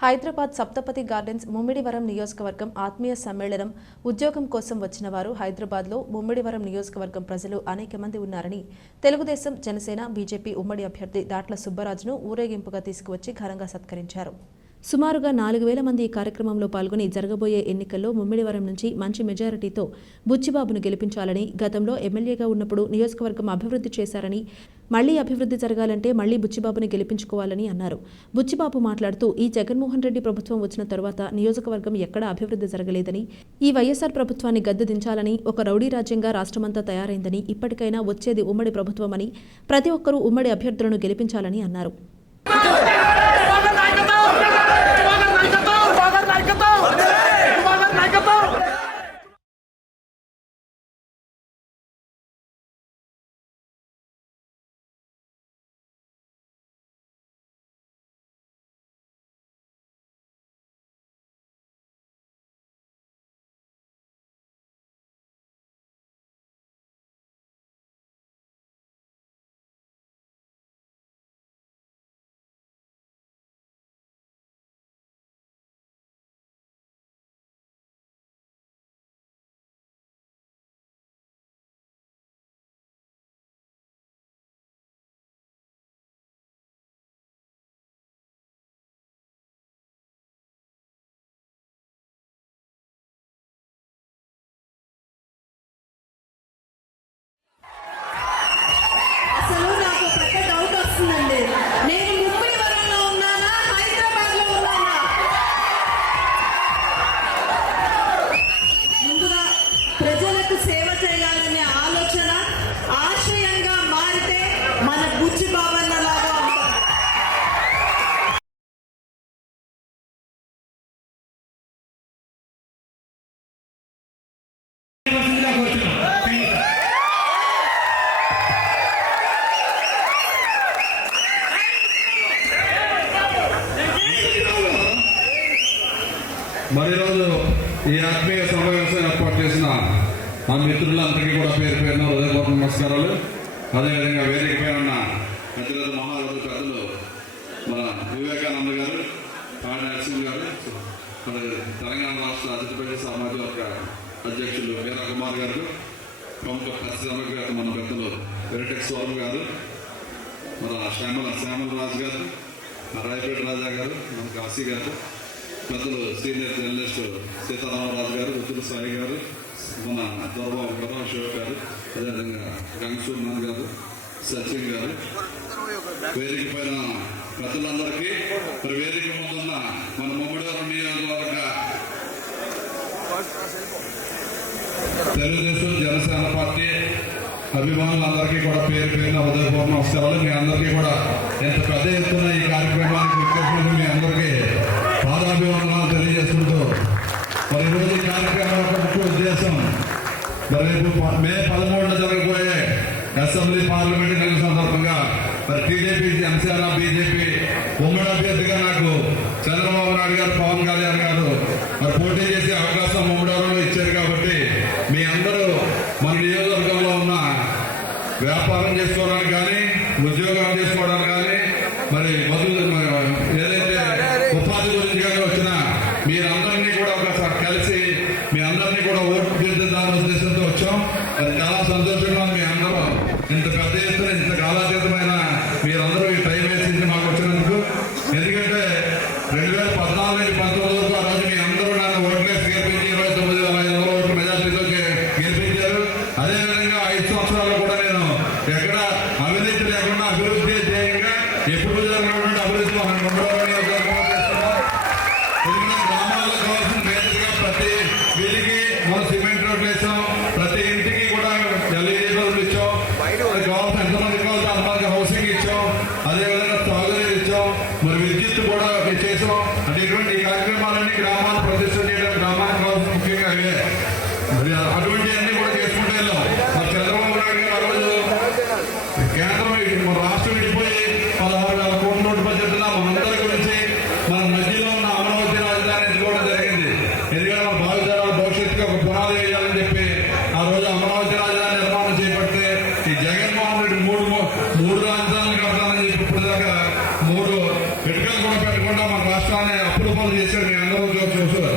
Hyderabad Saptapadi gardens Mummidivaram నియోజకవర్గం ఆత్మీయ సమ్మేళనం ఉద్యోగం కోసం వచ్చిన వారు హైదరాబాద్లో ముమ్మిడివరం నియోజకవర్గం ప్రజలు అనేక మంది ఉన్నారని తెలుగుదేశం జనసేన బీజేపీ ఉమ్మడి అభ్యర్థి దాట్ల సుబ్బరాజును ఊరేగింపుగా తీసుకువచ్చి ఘనంగా సత్కరించారు. సుమారుగా నాలుగు వేల మంది ఈ కార్యక్రమంలో పాల్గొని జరగబోయే ఎన్నికల్లో ముమ్మిడివరం నుంచి మంచి మెజారిటీతో బుచ్చిబాబును గెలిపించాలని గతంలో ఎమ్మెల్యేగా ఉన్నప్పుడు నియోజకవర్గం అభివృద్ధి చేశారని మళ్ళీ అభివృద్ధి జరగాలంటే మళ్ళీ బుచ్చిబాబుని గెలిపించుకోవాలని అన్నారు. బుచ్చిబాబు మాట్లాడుతూ ఈ జగన్మోహన్ రెడ్డి ప్రభుత్వం వచ్చిన తరువాత నియోజకవర్గం ఎక్కడా అభివృద్ధి జరగలేదని ఈ వైఎస్ఆర్ ప్రభుత్వాన్ని గద్దె దించాలని ఒక రౌడీ రాజ్యంగా రాష్ట్రమంతా తయారైందని ఇప్పటికైనా వచ్చేది ఉమ్మడి ప్రభుత్వమని ప్రతి ఒక్కరూ ఉమ్మడి అభ్యర్థులను గెలిపించాలని అన్నారు. మరి రోజు ఈ ఆత్మీయ సమావేశం ఏర్పాటు చేసిన మా మిత్రులందరికీ కూడా పేరు పేరున హృదయపూర్వక నమస్కారాలు. అదేవిధంగా వేదిక పైన ఉన్న పెద్దల మహారాజు పెద్దలు మన వివేకానంద గారు పాడి నరసింహ్ గారు మరి తెలంగాణ రాష్ట్ర అధిపతి సమాజ వర్గ అధ్యక్షులు వీరా కుమార్ గారు ప్రముఖ పరిశ్రమవేత్త మన పెద్దలు వెరటెక్ స్వామి గారు మన శ్యామల శ్యామల రాజు గారు రాయపేట రాజా గారు మన కాశీ గారు పెద్దలు సీనియర్ జర్నలిస్ట్ సీతారామరాజు గారు రుతులు సాయి గారు మన దొరబాబు గారు అశోక్ గారు అదేవిధంగా గంగసూర్నాథ్ గారు సచిన్ గారు. వేదిక పైన పెద్దలందరికీ మరి వేదిక ముందున్న మన ముమ్మడివరం నియోజకవర్గ తెలుగుదేశం జనసేన పార్టీ అభిమానులందరికీ కూడా పేరు పేరున హృదయపూర్వక నమస్కారాలు. మీ అందరికీ కూడా ఎంత పెద్ద ఎత్తున ఈ కార్యక్రమానికి విచ్చేసినందుకు మీ అందరికీ పాదాభివందనాలు తెలియజేస్తుంటూ మరి ఈరోజు కార్యక్రమం యొక్క ముఖ్య ఉద్దేశం మరి రేపు మే పదమూడున జరగబోయే అసెంబ్లీ పార్లమెంట్ ఎన్నికల సందర్భంగా మరి టీడీపీ జనసేన బీజేపీ ఉమ్మడి అభ్యర్థిగా నాకు చంద్రబాబు నాయుడు గారు పవన్ కళ్యాణ్ గారు మరి పోటీ చేసే అవకాశం ఉమ్మడిలో ఇచ్చారు కాబట్టి మీ అందరూ మన నియోజకవర్గంలో ఉన్న వ్యాపారం చేసుకోవడానికి కానీ ఉద్యోగాలు చేసుకోవడానికి కానీ మరి బదులు మరి ఏదైతే ఉపాధి గురించి కానీ వచ్చినా మీరందరినీ కూడా ఒకసారి కలిసి మీ అందరినీ కూడా ఓటు తీర్చిద్దామనే ఉద్దేశంతో వచ్చాం. అది చాలా సంతోషంగా మీ అందరూ. ఇంత పెద్ద ఎత్తున ఇంత కాలాతీతమైన మీరందరూ ఈ టైం వేసింది మాకు వచ్చినందుకు. ఎందుకంటే రెండు వేల పద్నాలుగు నుంచి పంతొమ్మిది వరకు ఆ రోజు మీ అందరూ నన్ను ఓట్లేసి గెలిపించి ఇరవై తొమ్మిది వేల ఐదు వందల ఓట్ల మెజార్టీతో గెలిపించారు. అదేవిధంగా మరి అటువంటి అన్ని కూడా చేసుకుంటూ వెళ్ళాం. మరి చంద్రబాబు నాయుడు గారు ఆ రోజు కేంద్రం మన రాష్ట్రం విడిపోయి పదహారు వేల కోట్ల నోటు బడ్జెట్ మనందరి గురించి మన మధ్యలో ఉన్న అమరావతి రాజధాని జరిగింది. ఎందుకంటే మన భావితరాల భవిష్యత్తుకి ఒక పునాది వేయాలని చెప్పి ఆ రోజు అమరావతి రాజధాని నిర్మాణం చేపడితే ఈ జగన్మోహన్ రెడ్డి మూడు మూడు రాజధానులు కడతానని చెప్పి ఇప్పుడు దాకా మూడు ఇటుకలు కూడా పెట్టకుండా మన రాష్ట్రాన్ని అప్పుల పనులు చేశారు మీ అందరూ చూసారు